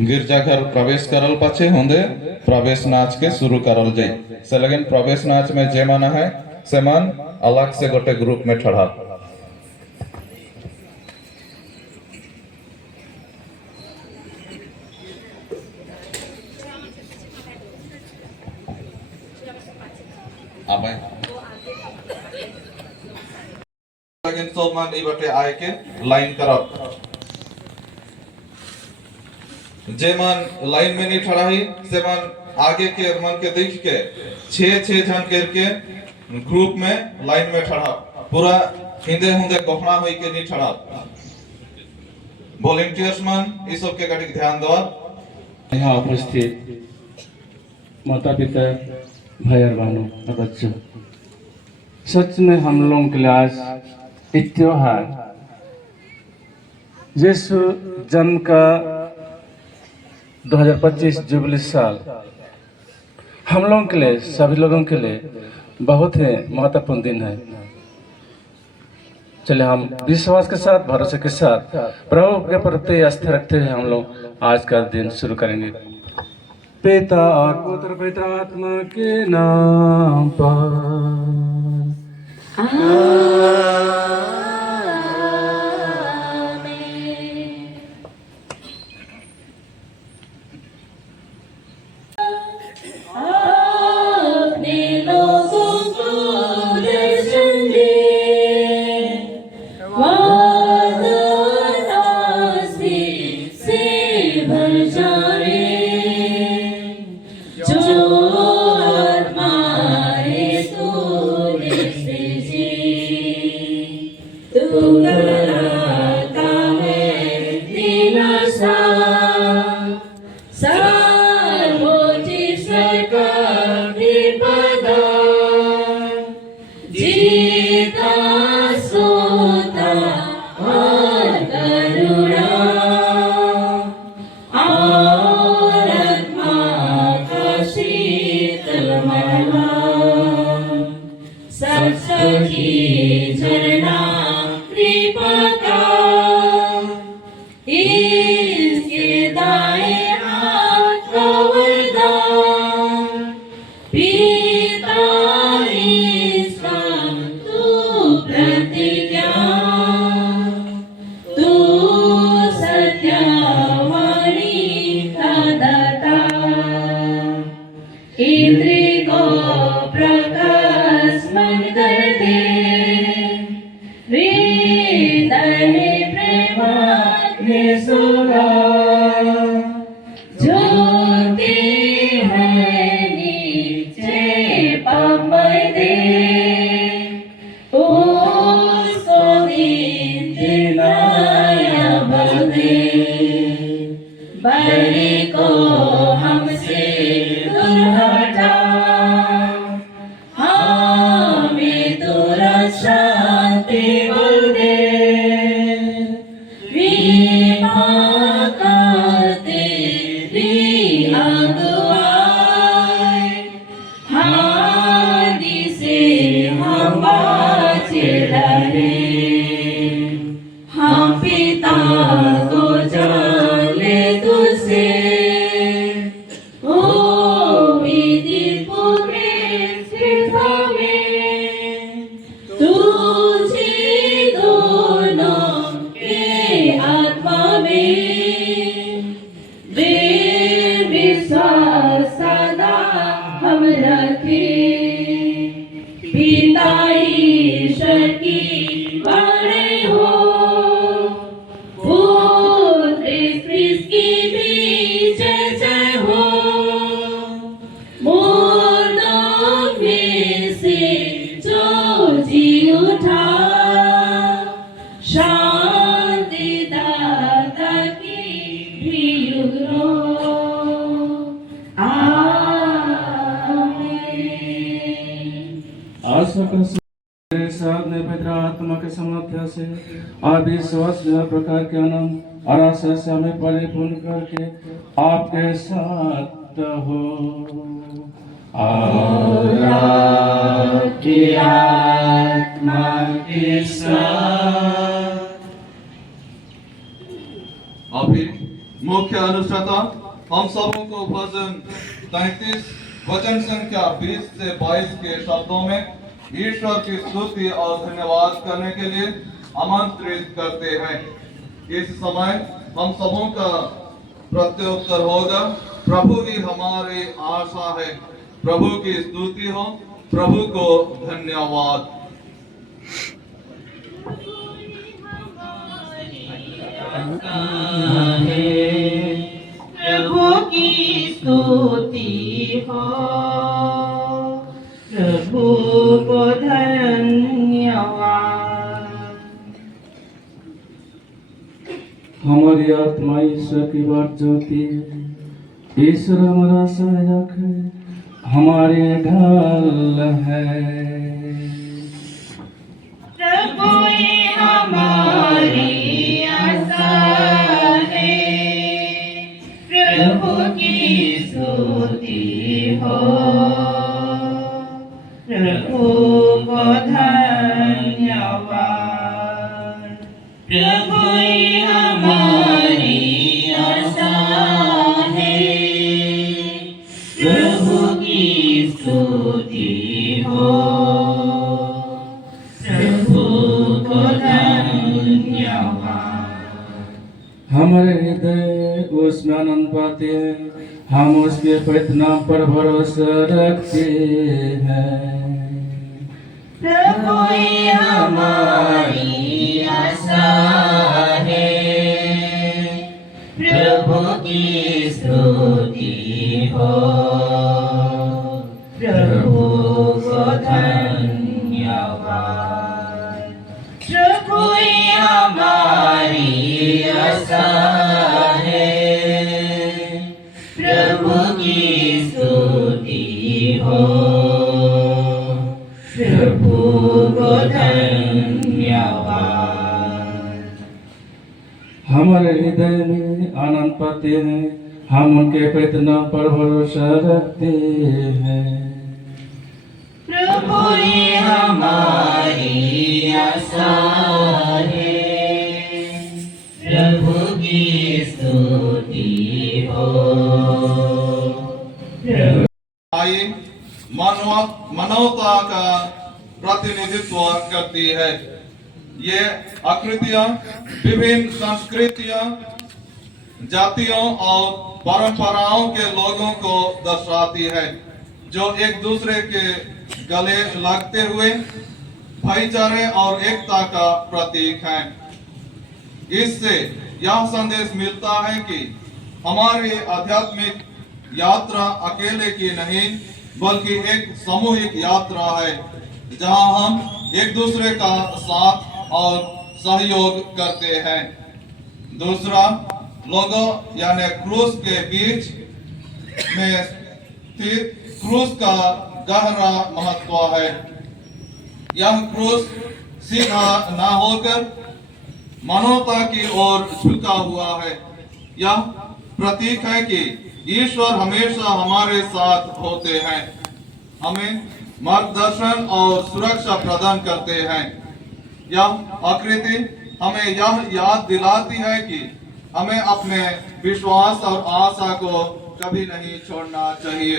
गिरजाघर प्रवेश करल पाछे होंदे प्रवेश नाच के शुरू करल जाए से लगन प्रवेश नाच में जे माना है से मन अलग से गोटे ग्रुप में ठहरा लगन सब मन ई बटे आए के लाइन करब जे मन लाइन में नहीं ठहरा ही से मन आगे के मन के देख के छह जन करके ग्रुप में लाइन में ठहरा पूरा हिंदे हुंदे गोखना होई के नहीं ठहरा वॉलंटियर्स मन इस सब के कटिक ध्यान दो यहाँ उपस्थित माता पिता भाई और बहनों और बच्चों, सच में हम लोगों के लिए आज एक त्योहार यीशु जन्म का 2025 जुबली साल हम लोगों के लिए, सभी लोगों के लिए बहुत ही महत्वपूर्ण दिन है। चलिए हम विश्वास के साथ, भरोसे के साथ प्रभु के प्रति आस्था रखते हुए हम लोग आज का दिन शुरू करेंगे। पिता और पुत्र पवित्र आत्मा के नाम पर आत्मा के सामर्थ्य से आदि स्वस्थ प्रकार के आनंद और आशा से हमें परिपूर्ण करके आपके साथ हो और आपकी आत्मा के साथ। अभी मुख्य अनुष्ठाता हम सबों को भजन 33 वचन संख्या 20 से 22 के शब्दों में ईश्वर की स्तुति और धन्यवाद करने के लिए आमंत्रित करते हैं। इस समय हम सबों का प्रत्युत्तर होगा, प्रभु ही हमारी आशा है। प्रभु की स्तुति हो, प्रभु को धन्यवाद। प्रभु की स्तुति हो, प्रभु को धन्यवाद। हमारी आत्मा ईश्वर की बात ज्योति है, ईश्वर हमारा सहायक है, हमारे ढाल है। प्रभु ही हमारी आशा है, प्रभु की स्तुति हो, प्रभु को धन्यवाद। प्रभु ही हमारी आशा है, प्रभु की स्तुति हो, प्रभु को धन्यवाद। हमारे हृदय उसमें आनंद पाते हैं, हम उसके पवित्र नाम पर भरोसा रखते हैं। प्रभु ही हमारी आशा है, प्रभु की स्तुति हो, प्रभु को धन्यवाद। प्रभु ही हमारी आशा है, प्रभु की स्तुति हो, प्रभु को धन्यवाद। हमारे हृदय में आनंद पाते हैं, हम उनके पवित्र नाम पर भरोसा रखते हैं। प्रभु ही हमारी आशा है, प्रभु की स्तुति हो, प्रभु। आइए मानवता का प्रतिनिधित्व करती है। ये आकृतियां विभिन्न संस्कृतियों, जातियों और परंपराओं के लोगों को दर्शाती है, जो एक दूसरे के गले लगते हुए भाईचारे और एकता का प्रतीक है। इससे यह संदेश मिलता है कि हमारी आध्यात्मिक यात्रा अकेले की नहीं, बल्कि एक सामूहिक यात्रा है, जहां हम एक दूसरे का साथ और सहयोग करते हैं। दूसरा, लोगों यानी क्रूस के बीच में स्थित क्रूस का गहरा महत्व है। यह क्रूस सीधा ना होकर मानवता की ओर झुका हुआ है। यह प्रतीक है कि ईश्वर हमेशा हमारे साथ होते हैं, हमें मार्गदर्शन और सुरक्षा प्रदान करते हैं। यह आकृति हमें यह याद दिलाती है कि हमें अपने विश्वास और आशा को कभी नहीं छोड़ना चाहिए,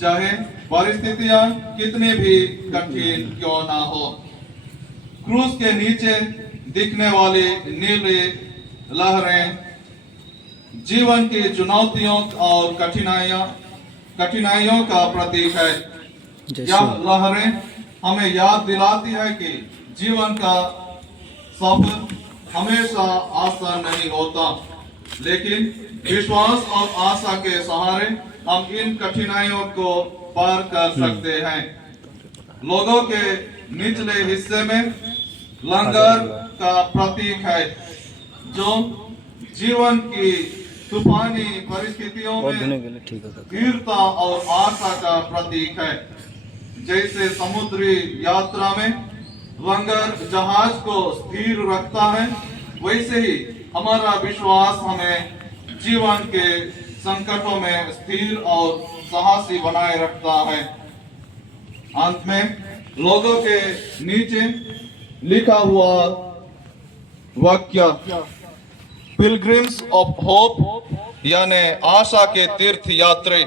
चाहे परिस्थितियां कितनी भी कठिन क्यों ना हो। क्रूस के नीचे दिखने वाली नीली लहरें जीवन की चुनौतियों और कठिनाइयों का प्रतीक है। यह लहरें हमें याद दिलाती है कि जीवन का सफर हमेशा आसान नहीं होता, लेकिन विश्वास और आशा के सहारे हम इन कठिनाइयों को पार कर सकते हैं। लोगों के निचले हिस्से में लंगर का प्रतीक है, जो जीवन की तूफानी परिस्थितियों में स्थिरता और आशा का प्रतीक है। जैसे समुद्री यात्रा में लंगर जहाज को स्थिर रखता है, वैसे ही हमारा विश्वास हमें जीवन के संकटों में स्थिर और साहसी बनाए रखता है। अंत में लोगों के नीचे लिखा हुआ वाक्य, पिलग्रिम्स ऑफ होप यानी आशा के तीर्थ यात्री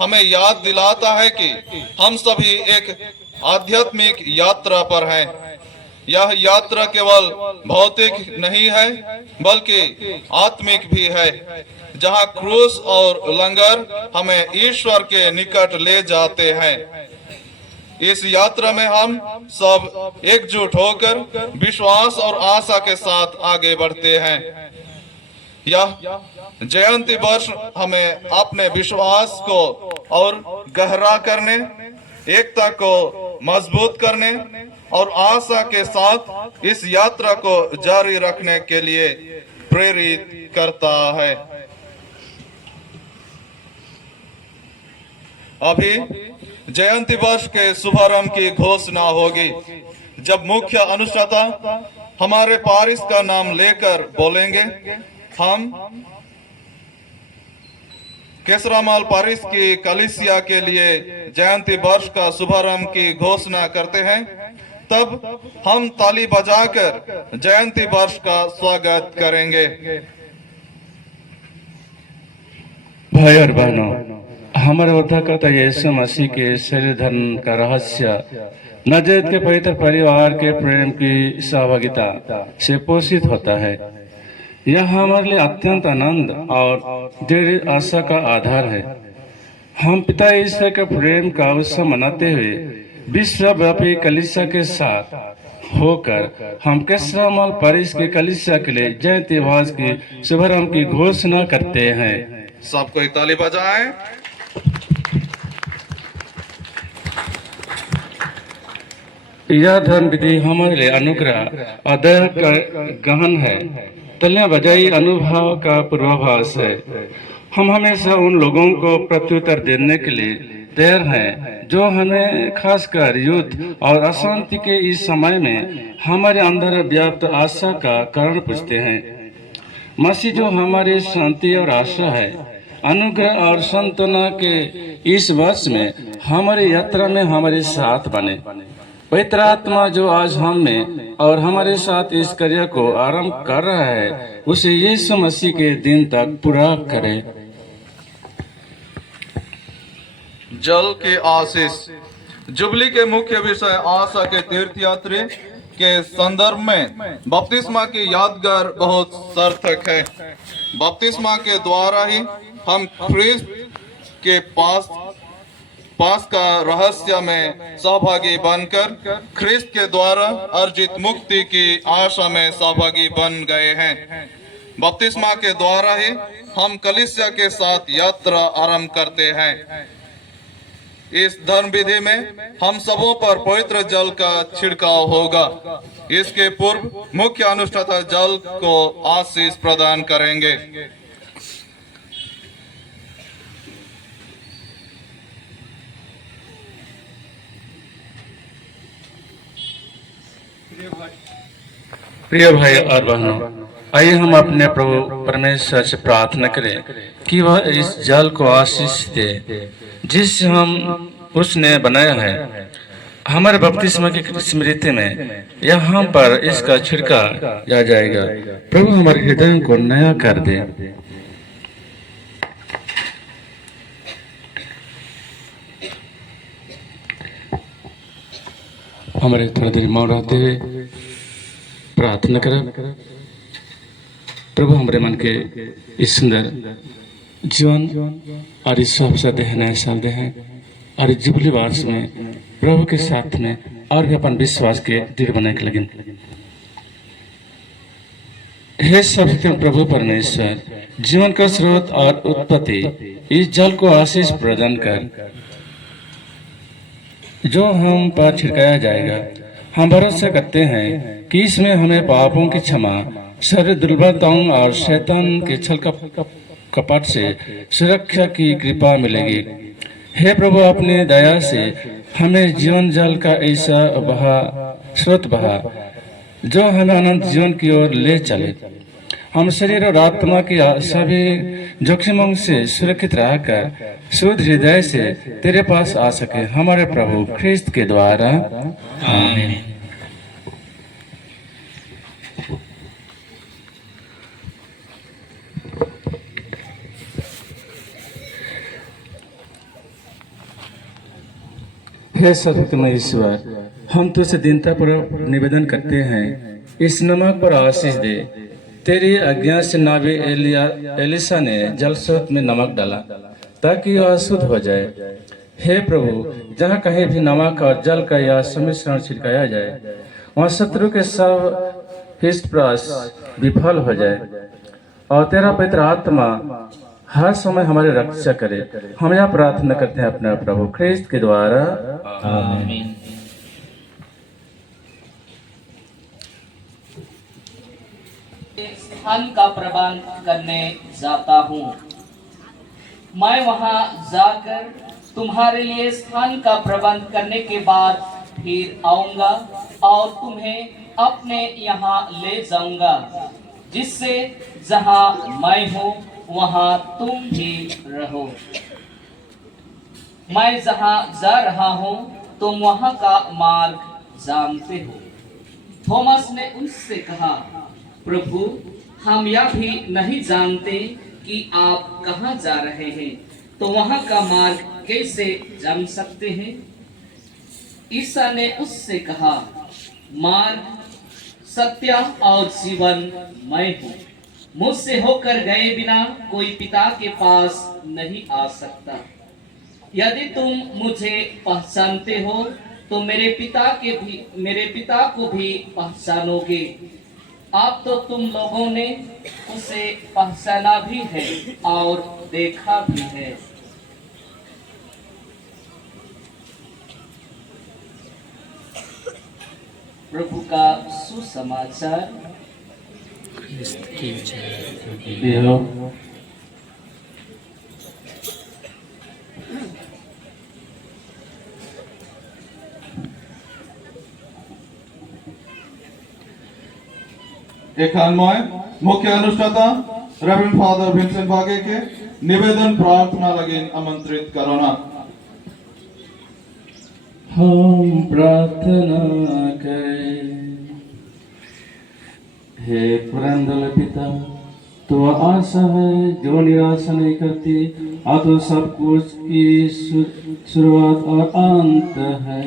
हमें याद दिलाता है कि हम सभी एक आध्यात्मिक यात्रा पर हैं। यह यात्रा केवल भौतिक नहीं है बल्कि आत्मिक भी है, जहां क्रूस और लंगर हमें ईश्वर के निकट ले जाते हैं। इस यात्रा में हम सब एकजुट होकर विश्वास और आशा के साथ आगे बढ़ते हैं। यह जयंती वर्ष हमें अपने विश्वास को और गहरा करने, एकता को मजबूत करने और आशा के साथ इस यात्रा को जारी रखने के लिए प्रेरित करता है। अभी जयंती वर्ष के शुभारंभ की घोषणा होगी, जब मुख्य अनुष्ठाता हमारे पारिस का नाम लेकर बोलेंगे। हम केसरामाल पारिस की कलीसिया के लिए जयंती वर्ष का शुभारंभ की घोषणा करते हैं। तब हम ताली बजाकर जयंती वर्ष का स्वागत करेंगे। भाई और बहनों, हमारे उद्धारकर्ता यीशु मसीह के शरीर धर्म का रहस्य नजरेत के पवित्र परिवार के प्रेम की सहभागिता से पोषित होता है। यह हमारे लिए अत्यंत आनंद और दृढ़ आशा का आधार है। हम पिता ईश्वर के प्रेम का उत्सव मनाते हुए विश्वव्यापी कलीसिया के साथ होकर हम केसरामाल पारिस के कलीसिया के लिए जयंती वर्ष की शुभारंभ की घोषणा करते हैं। सबको एक ताली बजाएं। यह धर्म विधि हमारे लिए अनुग्रह और दया का गहन है। तालियां बजाई अनुभव का पूर्वाभास है। हम हमेशा उन लोगों को प्रत्युत्तर देने के लिए तैयार हैं जो हमें खासकर युद्ध और अशांति के इस समय में हमारे अंदर व्याप्त आशा का कारण पूछते हैं। मसीह जो हमारी शांति और आशा है, अनुग्रह और सांत्वना के इस वर्ष में हमारी यात्रा में हमारे साथ बने। पवित्र आत्मा जो आज हम में और हमारे साथ इस कार्य को आरंभ कर रहा है, उसे यीशु मसीह के दिन तक पूरा करे। जल के आशीष। जुबली के मुख्य विषय आशा के तीर्थयात्री के संदर्भ में बपतिस्मा की यादगार बहुत सार्थक है। बपतिस्मा के द्वारा ही हम ख्रिस्त के पास का रहस्य में सहभागी बनकर ख्रिस्त के द्वारा अर्जित मुक्ति की आशा में सहभागी बन गए हैं। बपतिस्मा के द्वारा ही हम कलीसिया के साथ यात्रा आरंभ करते हैं। इस धर्म विधि में हम सबों पर पवित्र जल का छिड़काव होगा। इसके पूर्व मुख्य अनुष्ठाता जल को आशीष प्रदान करेंगे। प्रिय भाई और बहनों, आइए हम अपने प्रभु परमेश्वर से प्रार्थना करें कि वह इस जल को आशीष दे जिससे हम उसने बनाया है। हमारे बपतिस्मा की स्मृति में यहाँ पर इसका छिड़का जा जाएगा। प्रभु हमारे हृदय को नया कर दे। हमारे थोड़ा देर मौन रहते हुए प्रार्थना करें। प्रभु हमारे मन के इस सुंदर जीवन और इस अवसर दे नए साल दे हैं और इस जुबली वर्ष में प्रभु के साथ में और भी अपन विश्वास के दृढ़ बनाने के लगे। हे सर्वशक्तिमान प्रभु परमेश्वर, जीवन का स्रोत और उत्पत्ति, इस जल को आशीष प्रदान कर जो हम पर छिड़काया जाएगा। हम भरोसा करते हैं कि इसमें हमें पापों की क्षमा, शरीर दुर्बलताओं और शैतान के छल कपट से सुरक्षा की कृपा मिलेगी। हे प्रभु, अपनी दया से हमें जीवन जल का ऐसा स्रोत बहा जो हमें अनंत जीवन की ओर ले चले। हम शरीर और आत्मा की सभी जोखिमों से सुरक्षित रहकर शुद्ध हृदय से तेरे पास आ सके। हमारे प्रभु ख्रिस्त के द्वारा, आमीन। हे सर्वशक्तिमान ईश्वर, हम तुझसे दीनतापूर्वक निवेदन करते हैं, इस नमक पर आशीष दे। तेरी आज्ञा से नाबी एलिशा ने जल स्रोत में नमक डाला ताकि यह अशुद्ध हो जाए। हे प्रभु, जहाँ कहीं भी नमक और जल का यह सम्मिश्रण छिड़काया जाए, वहाँ शत्रु के सब हिष्ट प्रयास विफल हो जाए और तेरा पवित्र आत्मा हर समय हमारी रक्षा करे। हम यह प्रार्थना करते हैं अपने प्रभु ख्रिस्त के द्वारा, आमीन। स्थान का प्रबंध करने जाता हूँ। मैं वहाँ जाकर तुम्हारे लिए स्थान का प्रबंध करने के बाद फिर आऊंगा और तुम्हें अपने यहाँ ले जाऊंगा, जिससे जहाँ मैं हूँ वहाँ तुम भी रहो। मैं जहाँ जा रहा हूँ तुम वहाँ का मार्ग जानते हो। थॉमस ने उससे कहा, प्रभु, हम यह भी नहीं जानते कि आप कहाँ जा रहे हैं, तो वहाँ का मार्ग कैसे जान सकते हैं? ईसा ने उससे कहा, मार्ग, सत्य और जीवन मैं हूँ। मुझसे होकर गए बिना कोई पिता के पास नहीं आ सकता। यदि तुम मुझे पहचानते हो तो मेरे पिता को भी पहचानोगे। अब तो तुम लोगों ने उसे पहचाना भी है और देखा भी है। प्रभु का सुसमाचार। एकान्वय मुख्य अनुष्ठाता रेवरेंड फादर विंसेंट बागे के निवेदन प्रार्थना लगे आमंत्रित करना। हम प्रार्थना करें। हे पुरंदर पिता, तो आशा है जो निराशा नहीं करती, आ तो सब कुछ की शुरुआत और अंत है।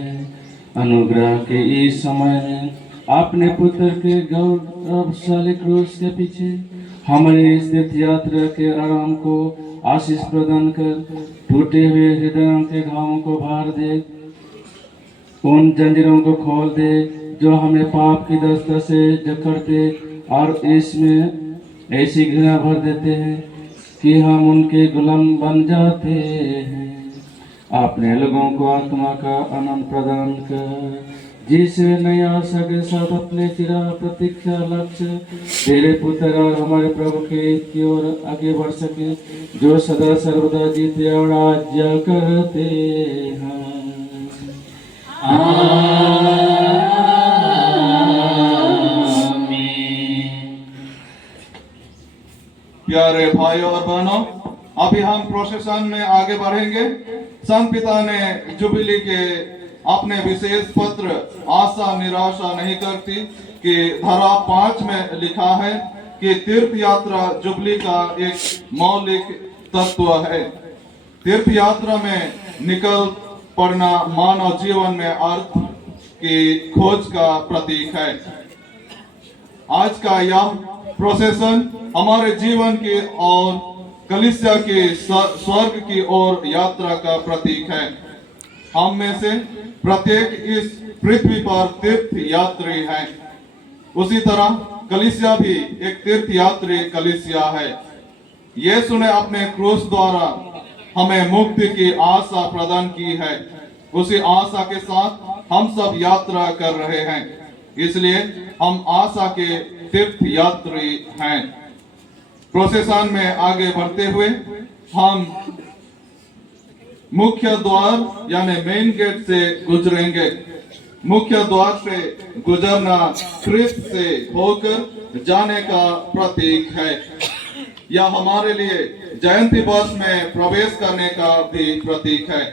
अनुग्रह के इस समय में अपने पुत्र के गौरवशाली क्रूस के पीछे हमारी इस तीर्थ यात्रा के आराम को आशीष प्रदान कर टूटे हुए हृदयों के घावों को भर दे, उन जंजीरों को खोल दे जो हमें पाप की दस्ता से जकड़ते और इसमें ऐसी घृणा भर देते हैं कि हम उनके गुलाम बन जाते हैं। अपने लोगों को आत्मा का आनंद प्रदान कर, जिससे नई आशा के साथ अपने चिरा प्रतीक्षा लक्ष्य तेरे पुत्र और हमारे प्रभु के की ओर आगे बढ़ सके, जो सदा सर्वदा जीते और आज्ञा करते हैं। प्यारे भाइयों और बहनों, अभी हम प्रोसेशन में आगे बढ़ेंगे। संत पिता ने जुबिली के अपने विशेष पत्र आशा निराशा नहीं करती कि धारा 5 में लिखा है कि तीर्थ यात्रा जुबली का एक मौलिक तत्व है। तीर्थ यात्रा में निकल पड़ना मानव जीवन में अर्थ की खोज का प्रतीक है। आज का यह प्रोसेशन हमारे जीवन की और कलीसिया के स्वर्ग की ओर यात्रा का प्रतीक है। हम में से प्रत्येक इस पृथ्वी पर तीर्थ यात्री है। उसी तरह कलीसिया भी एक तीर्थ यात्री कलीसिया है। यीशु ने अपने क्रूस द्वारा हमें मुक्ति की आशा प्रदान की है। उसी आशा के साथ हम सब यात्रा कर रहे हैं, इसलिए हम आशा के तीर्थ यात्री हैं। प्रोसेशन में आगे बढ़ते हुए हम मुख्य द्वार यानी मेन गेट से गुजरेंगे। मुख्य द्वार से गुजरना ख्रिस्त से होकर जाने का प्रतीक है। यह हमारे लिए जयंती वर्ष में प्रवेश करने का भी प्रतीक है।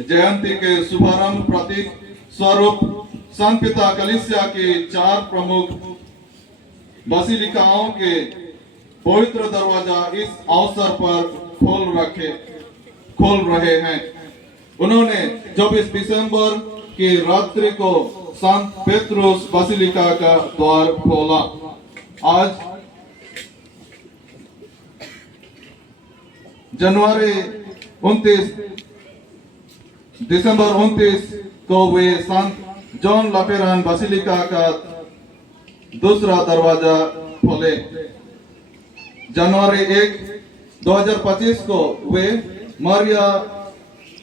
जयंती के शुभारंभ प्रतीक स्वरूप संत पिता कलीसिया के 4 प्रमुख बसिलिकाओं के पवित्र दरवाजा इस अवसर पर खोल रहे हैं। उन्होंने 24 दिसंबर की रात्रि को संत पेट्रोस बासिलिका का द्वार खोला। आज दिसंबर 29 को वे संत जॉन लाटेरान बासिलिका का दूसरा दरवाजा खोले। जनवरी 1, 2025 को वे मारिया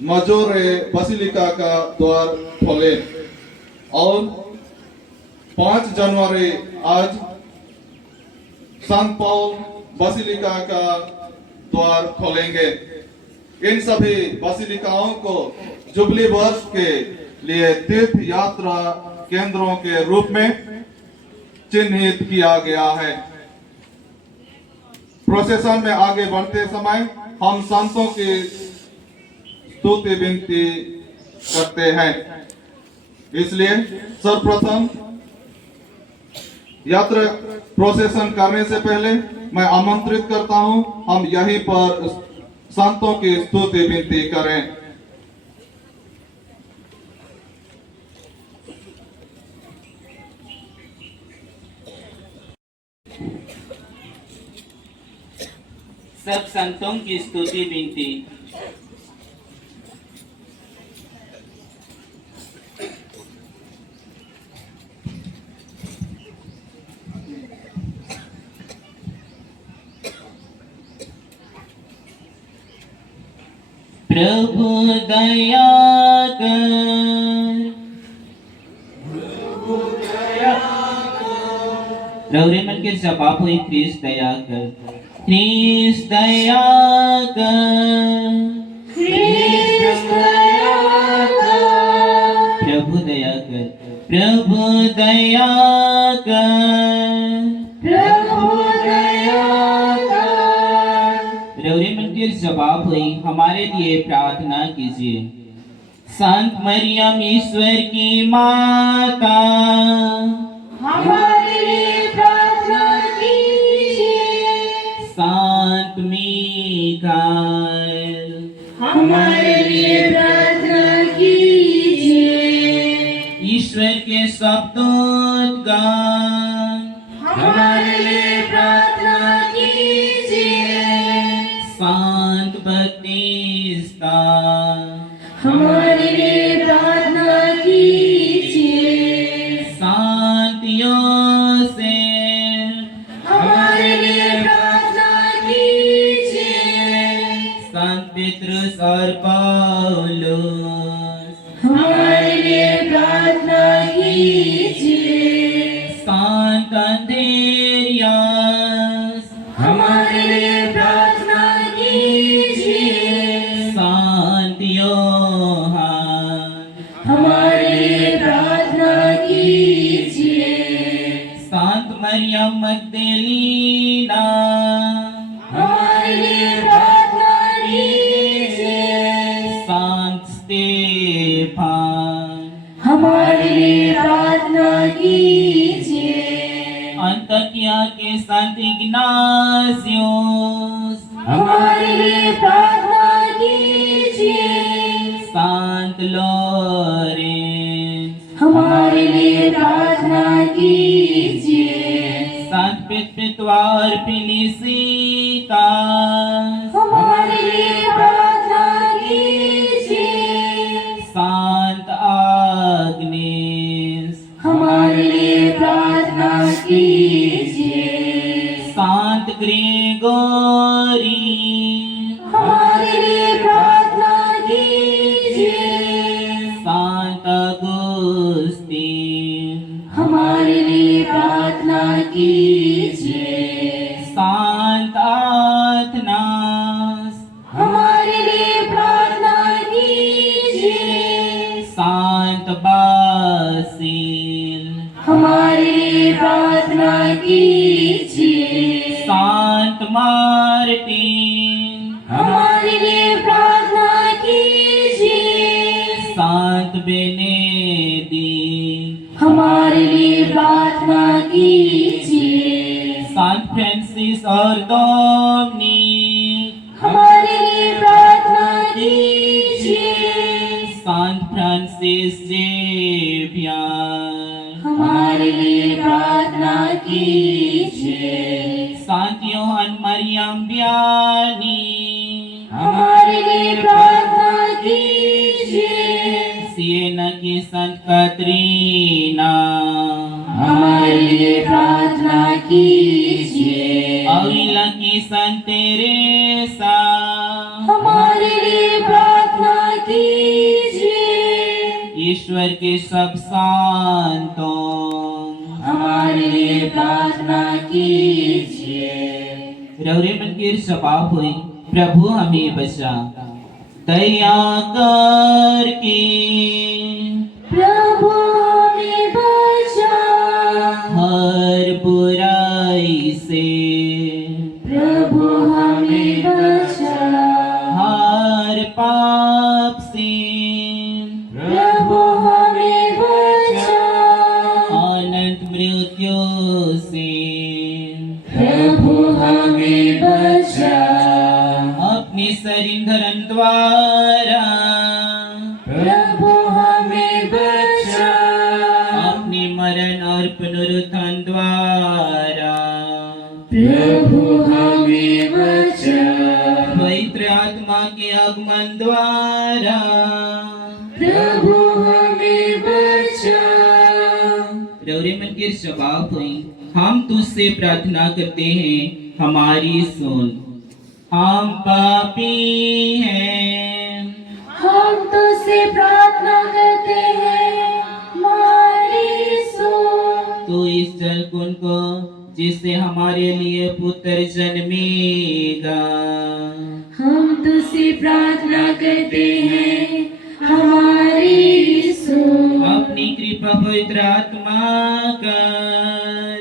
माजोरे बासिलिका का द्वार खोले और 5 जनवरी आज संत पॉल बासिलिका का द्वार खोलेंगे। इन सभी बासिलिकाओं को जुबली वर्ष के लिए तीर्थ यात्रा केंद्रों के रूप में चिन्हित किया गया है। प्रोसेशन में आगे बढ़ते समय हम संतों की स्तुति विनती करते हैं। इसलिए सर्वप्रथम यात्रा प्रोसेशन करने से पहले मैं आमंत्रित करता हूं, हम यहीं पर संतों की स्तुति विनती करें। सब संतों की स्तुति विनती। प्रभु दया कर, रौरे मन के जवाब हुई ख्रीस्त दया कर, ख्रीस्त दया कर, ख्रीस्त दया कर, प्रभु दया कर, प्रभु दया कर, प्रभु दया कर। रौरे मन के जवाब हुई हमारे लिए प्रार्थना कीजिए। संत मरियम ईश्वर की माता हमारे लिए प्रार्थना कीजिए। संत मीकाएल हमारे लिए प्रार्थना कीजिए। ईश्वर के शब्दों गान हमारे लिए प्रार्थना कीजिए। संत बत्तीस्ता हमारे लिए प्रार्थना कीजिए। संत योसेफ हमारे लिए प्रार्थना कीजिए। संत पेट्रुस और पौलुस हमारे लिए प्रार्थना कीजिए। संत अंद्रेयास हमारे लिए प्रार्थना कीजिए। संत योहान हमारे लिए प्रार्थना कीजिए। संत मरियम मगदलीना हमारे लिए प्रार्थना कीजिए। संत स्तेफान हमारे लिए प्रार्थना कीजिए। अंतकिया के संत इग्नासियोस हमारे लिए प्रार्थना कीजिए। संत लॉरेंस हमारे लिए प्रार्थना कीजिए। संत पेट्रुआ और फिलिसितास हमारे लिए प्रार्थना कीजिए। संत आग्नेस हमारे लिए प्रार्थना कीजिए। संत ग्रेगोरी हमारे लिए प्रार्थना कीजिए। संत अगुस्तीन हमारे लिए प्रार्थना कीजिए। संत आथनास हमारे लिए प्रार्थना कीजिए। संत बासिल हमारे लिए प्रार्थना कीजिए। संत मार्टिन हमारे लिए प्रार्थना कीजिए। संत बेनेडिक्ट हमारे लिए प्रार्थना कीजिए। संत फ्रांसिस और डोमिनिक हमारे लिए प्रार्थना कीजिए। रानी हमारे लिए प्रार्थना कीजिए। सिएना की संत कतरीना हमारे लिए प्रार्थना कीजिए। अविला की संत तेरेसा हमारे लिए प्रार्थना कीजिए। ईश्वर के सब संतों हमारे लिए प्रार्थना कीजिए। रवरे मन की स्वभाव हुई प्रभु हमें बचा दया करके प्रभु हमें बचा। हर बुराई से प्रभु हमें बचा। हर पाप से प्रभु हमें बचा। अनंत मृत्यु से प्रभु हमें बचा। अपने शरीर धरण द्वारा प्रभु हमें बचा। अपने मरण और पुनरुत्थान द्वारा प्रभु हमें बचा। पवित्र आत्मा के आगमन द्वारा प्रभु हमें बचा। रवरे मन के स्वभाव हुई हम तुझसे प्रार्थना करते हैं हमारी सुन हम पापी हैं हम तुझसे प्रार्थना करते हैं हमारी सुन। तू इस जल कुंड को जिससे हमारे लिए पुत्र जन्मेगा हम तुझसे प्रार्थना करते हैं हमारी सुन। अपनी कृपा पवित्र आत्मा कर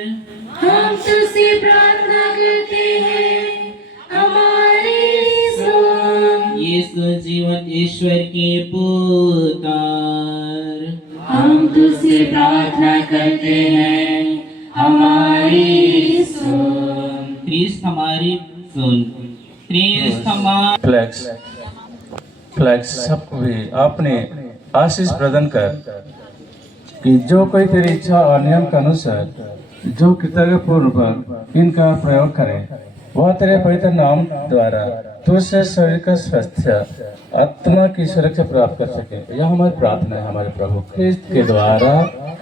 हम तुझसे प्रार्थना करते हैं हमारी सुन। यीशु जीवन ईश्वर की पुत्र हम तुझसे प्रार्थना करते हैं हमारी सुन। क्रिस्त हमारी सुन क्रिस्त हमारी फ्लैक्स सबको भी आपने आशीष प्रदान कर कि जो कोई तेरी इच्छा और नियम के अनुसार जो कृतज्ञ पूर्वक इनका प्रयोग करे वह तेरे पवित्र नाम द्वारा तुझसे शरीर का स्वास्थ्य आत्मा की सुरक्षा प्राप्त कर सके। यह हमारी प्रार्थना है हमारे प्रभु ख्रिस्त के द्वारा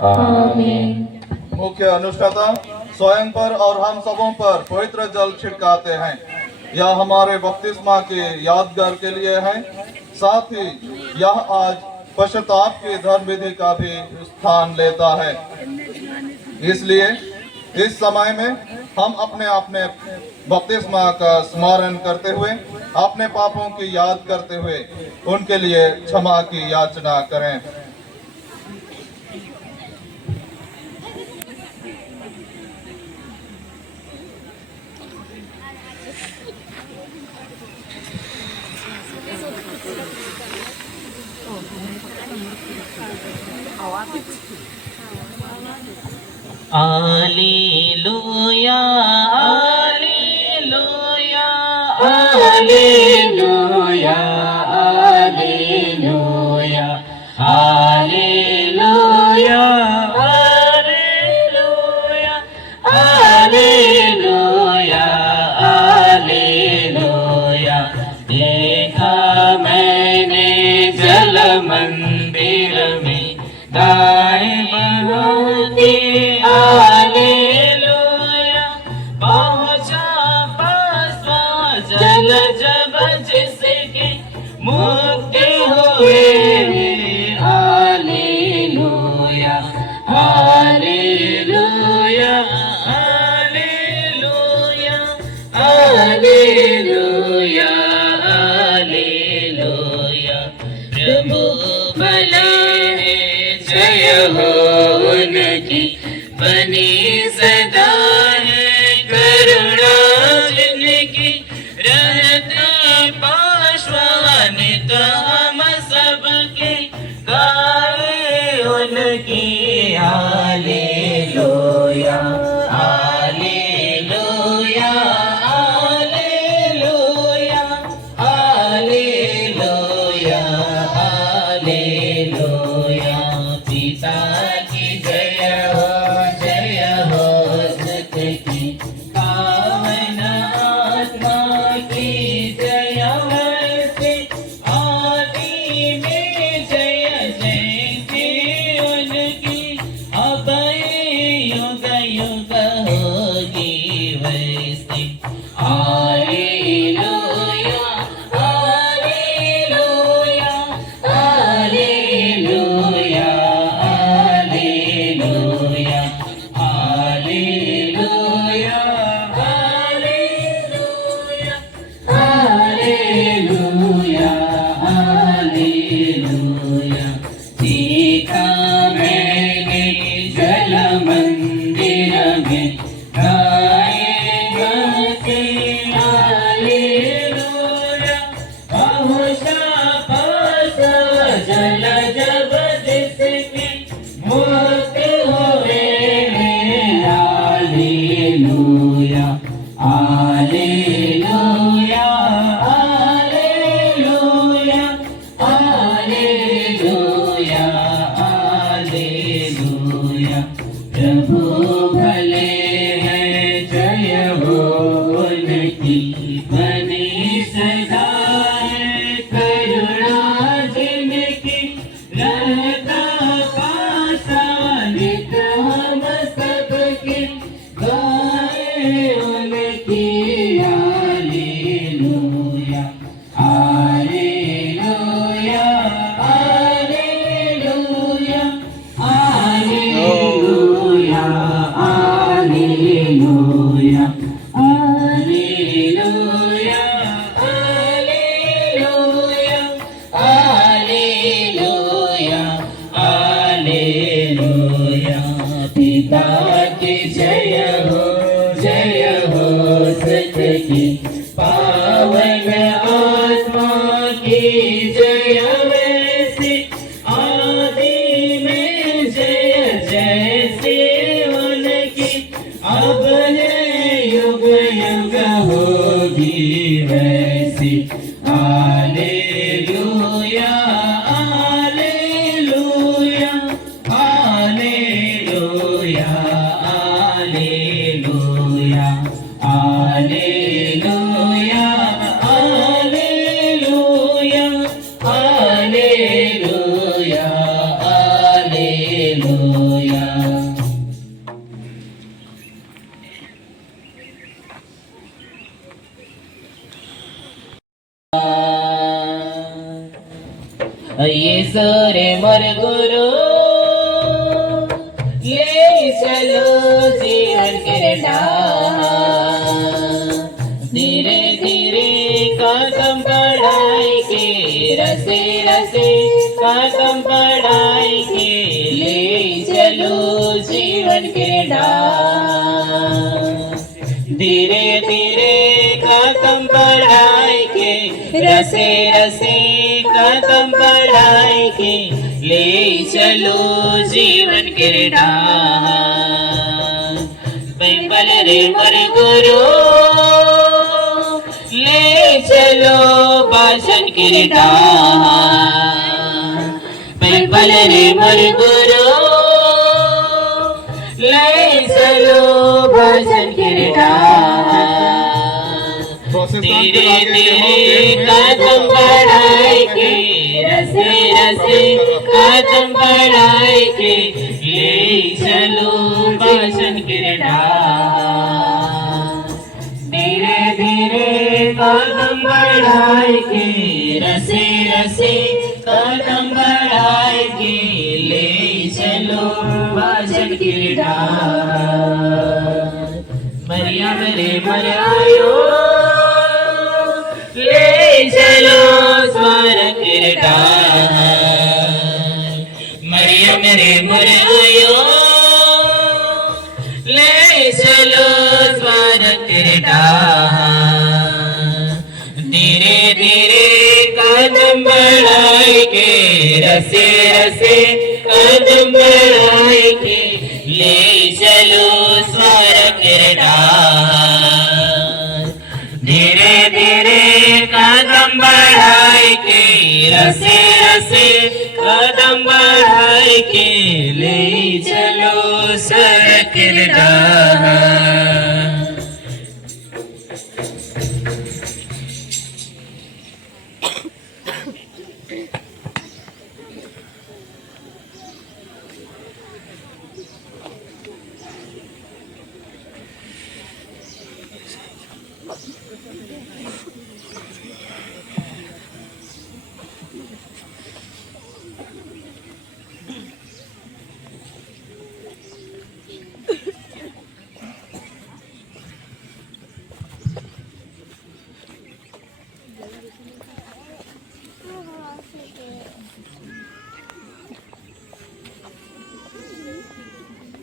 आमीन। मुख्य अनुष्ठाता स्वयं पर और हम सबों पर पवित्र जल छिड़काते हैं। यह हमारे बपतिस्मा के यादगार के लिए है। साथ ही यह आज पश्चाताप की धर्म विधि का भी स्थान लेता है। इसलिए इस समय में हम अपने बपतिस्मा का स्मरण करते हुए अपने पापों की याद करते हुए उनके लिए क्षमा की याचना करें। Alleluia, Alleluia, Alleluia, Alleluia, Alleluia, Alleluia, Alleluia। देखा मैंने जल मंदिर में गाय बनाती हालेलुया। पहुंचा पासवा जल जब जिसकी मुक्ति हुए hallelujah, hallelujah, hallelujah, hallelujah, hallelujah. प्रभु भले जय हो उनकी बनी सदा है करुणा जिनकी रहते पार्श्वनित हम सबके गाए उनकी hallelujah, hallelujah, hallelujah, hallelujah, hallelujah. पिता की जय हो सुत की पावन आत्मा जय वैसे आदि में जय जैसे उनकी अब है युग युग होगी वैसी hallelujah hallelujah hallelujah hallelujah hallelujah hallelujah hallelujah hallelujah. Yeshu रे मोर गुरु ले चलो जीवन के राह, धीरे धीरे कदम बढ़ाई के रसे रसे कदम बढ़ाई के ले चलो जीवन के राह, धीरे धीरे कदम बढ़ाई के रसे रसे कदम बढ़ाई के ले चलो जीवन के राह। पैपल रे मर गुरु ले चलो भाषण के राह, पैपल रे मर गुरु ले चलो भाषण के राह, धीरे धीरे कदम बढ़ाई के रसे रसे कदम बढ़ाई के ले चलो भाषण के राह, धीरे धीरे कदम बढ़ाई के रसे रसे कदम बढ़ाई के ले चलो भाषण के राह। मरियम रे मर आयो ले चलो स्वर्ग के राह, मरियम रे मर आयो ले चलो स्वर्ग के राह, धीरे धीरे कदम बढ़ाई के रसे रसे कदम बढ़ाई के ले चलो स्वर्ग के राह, धीरे धीरे कदम बढ़ाई के रसे रसे कदम बढ़ाई के ले चलो स्वर्ग के राह।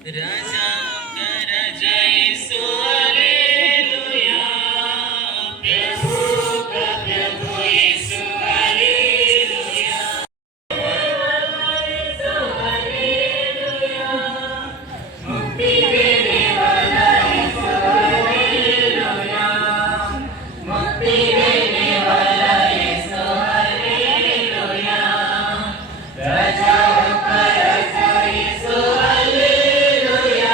राजा का राजा यीशु हालेलुया, प्रभु का प्रभु यीशु हालेलुया, यीशु हालेलुया, मुक्ति देने वाला यीशु हालेलुया, मुक्ति देने वाला यीशु हालेलुया, राजाओं का राजा यीशु हालेलुया।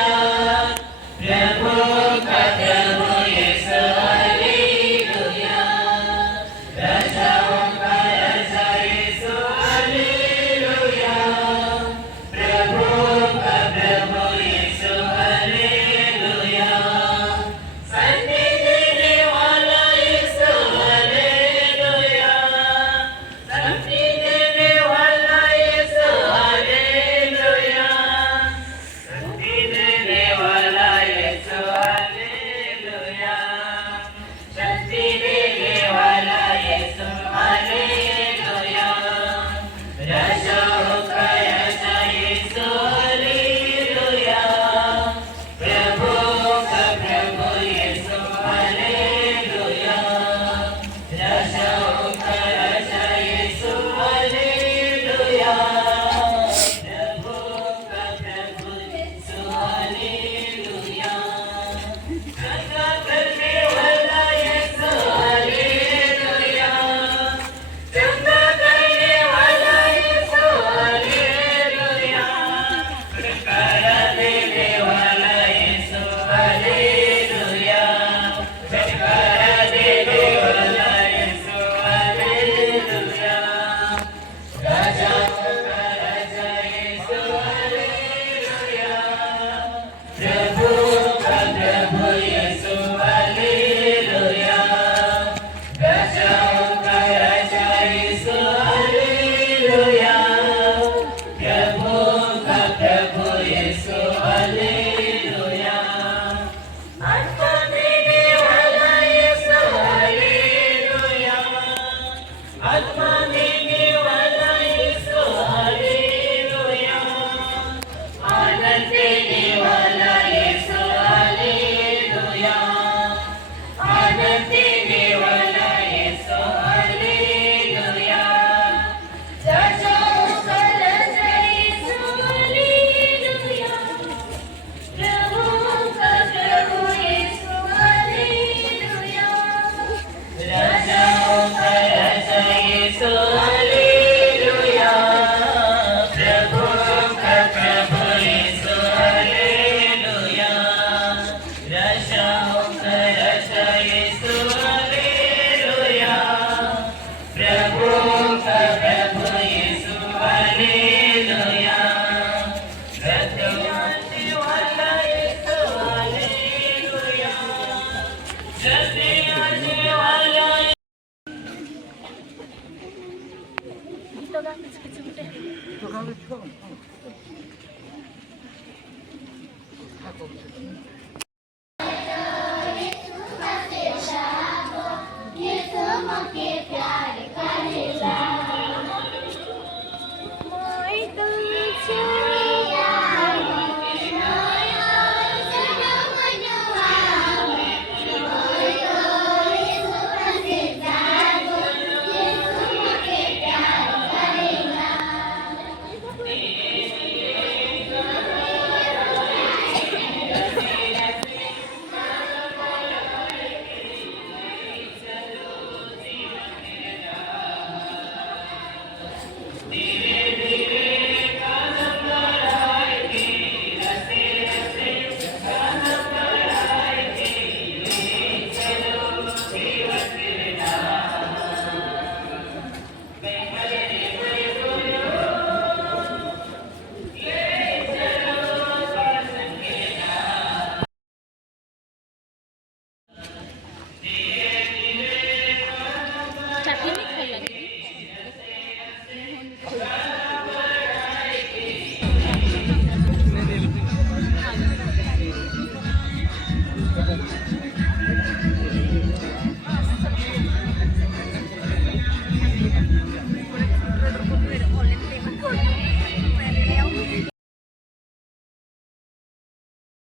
के प्यार